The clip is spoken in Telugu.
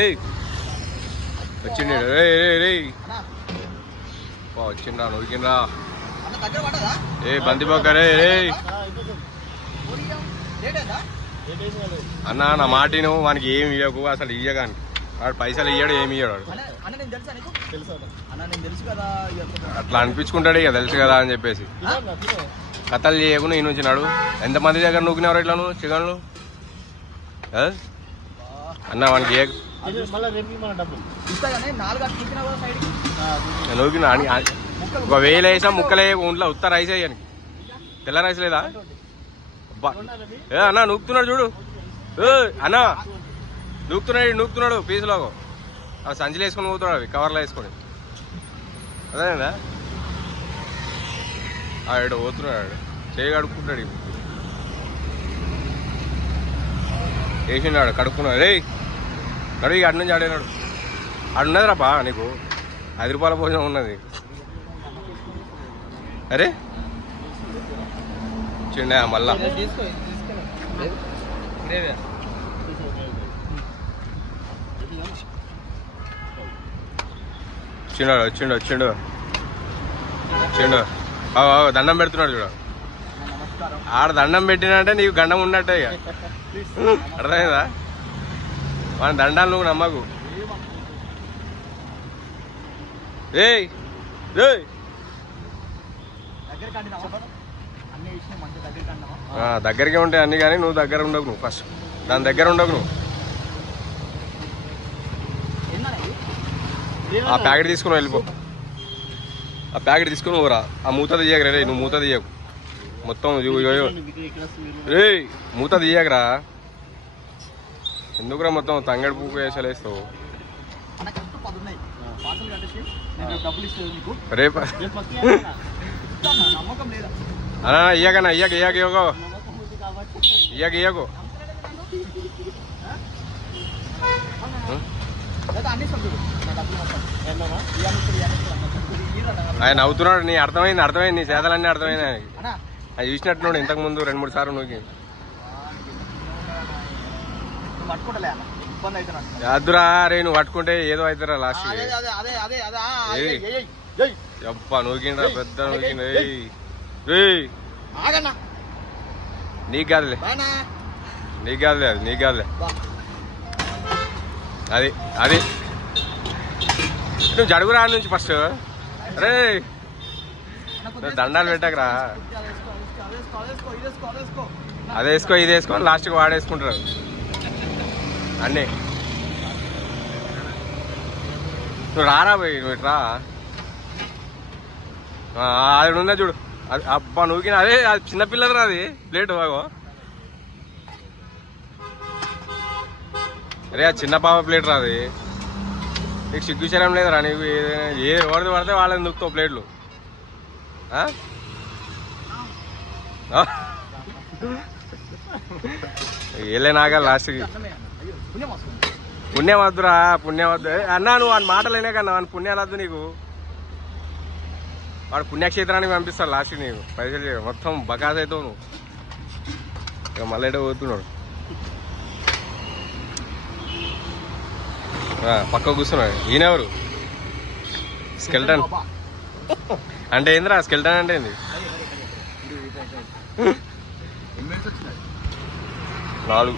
ఏయ్ వచ్చిండు వచ్చిండ్రా నువ్వుకిండ్రా ఏ బంతి బొక్కరే అన్న నా మాటిను వానికి ఏమి ఇవ్వకు అసలు ఇయ్యగాని వాడు పైసలు ఇయ్యాడు ఏమి ఇయ్యాడు అట్లా అనిపించుకుంటాడు ఇక తెలుసు కదా అని చెప్పేసి కథలు చేయకు నేను ఉంచినాడు ఎంతమంది దగ్గర నూకినారు ఇట్లా నువ్వు చికెన్లు అన్న వానికి నూకినా ఒక వేలు వేసా ముక్కలే ఒంట్లో ఉత్త రైస్ అయ్యానికి తెల్ల రైస్ లేదా అన్న నూకుతున్నాడు చూడు అన్న నూకుతున్నాడు పీసులో సంచిలో వేసుకొని పోతున్నాడు అవి కవర్లో వేసుకొని అదేనా ఆడు పోతున్నాడు చేయి కడుక్కుంటాడు వేసిండాడు కడుక్కున్నాడు రే నడుగు అటు నుంచి ఆడేనాడు ఆడున్నది రాపా నీకు 5 రూపాయల భోజనం ఉన్నది అరే చిన్న మళ్ళా వచ్చిండు దండం పెడుతున్నాడు చూడు ఆడ దండం పెట్టినంటే నీకు గండం ఉన్నట్టే ఇక అర్థమైందా మన దండాలు నువ్వు నమ్మకు ఏయ్ దగ్గరికి ఉంటాయి అన్ని కానీ నువ్వు దగ్గర ఉండకు నువ్వు ఫస్ట్ దాని దగ్గర ఉండకు నువ్వు ఆ ప్యాకెట్ తీసుకుని వెళ్ళిపో ఆ ప్యాకెట్ తీసుకుని పోరా ఆ మూత తీయకరా రే నువ్వు మూత తీయకు మొత్తం రే మూత తీయకరా ఎందుకురా మొత్తం తంగడి పువ్వు వేసలేస్తావు రేపు అన్నా ఇయ్యకన్నా ఇయ్యకు ఆయన అవుతున్నాడు నీ అర్థమైంది నీ చేతలన్నీ అర్థమైంది ఆయనకి అది చూసినట్టున్నాడు ఇంతకు ముందు 2-3 సార్లు నువ్వు అద్దురా రే నువ్వు పట్టుకుంటే ఏదో అవుతారా లాస్ట్ అబ్బా నూకిండ్రా పెద్ద నూకిండ్రా నీకు కాదులే అది నువ్వు జడుగురా నుంచి ఫస్ట్ రే నువ్వు దండాలు పెట్టకరా అది వేసుకో ఇది వేసుకో లాస్ట్కి వాడేసుకుంటారు అన్నీ నువ్వు రారా పోయి నువ్వు ఇట్రా అది ఉందా చూడు అది అబ్బా నూకిన అదే అది చిన్నపిల్లది రా అది ప్లేట్ బాగో అరే అది చిన్న పాప ప్లేట్ రాది నీకు సిగ్గుచరం లేదురా నీకు ఎవరిది పడితే వాళ్ళని నూకుతావు ప్లేట్లు ఏలే నాగా లాస్ట్కి పుణ్యం వద్దురా అన్నా నువ్వు వాడి మాటలేనే కన్నా వాడి పుణ్యాలు వద్దు నీకు వాడు పుణ్యక్షేత్రానికి పంపిస్తాడు లాస్ట్కి నీకు పైసలు మొత్తం బకాస్ అవుతావు నువ్వు ఇక మళ్ళీ ఏటో పోతున్నాడు పక్క కూర్చున్నాడు ఈయనెవరు స్కెల్టన్ అంటే ఏందిరా స్కెల్టన్ అంటే ఏంది 4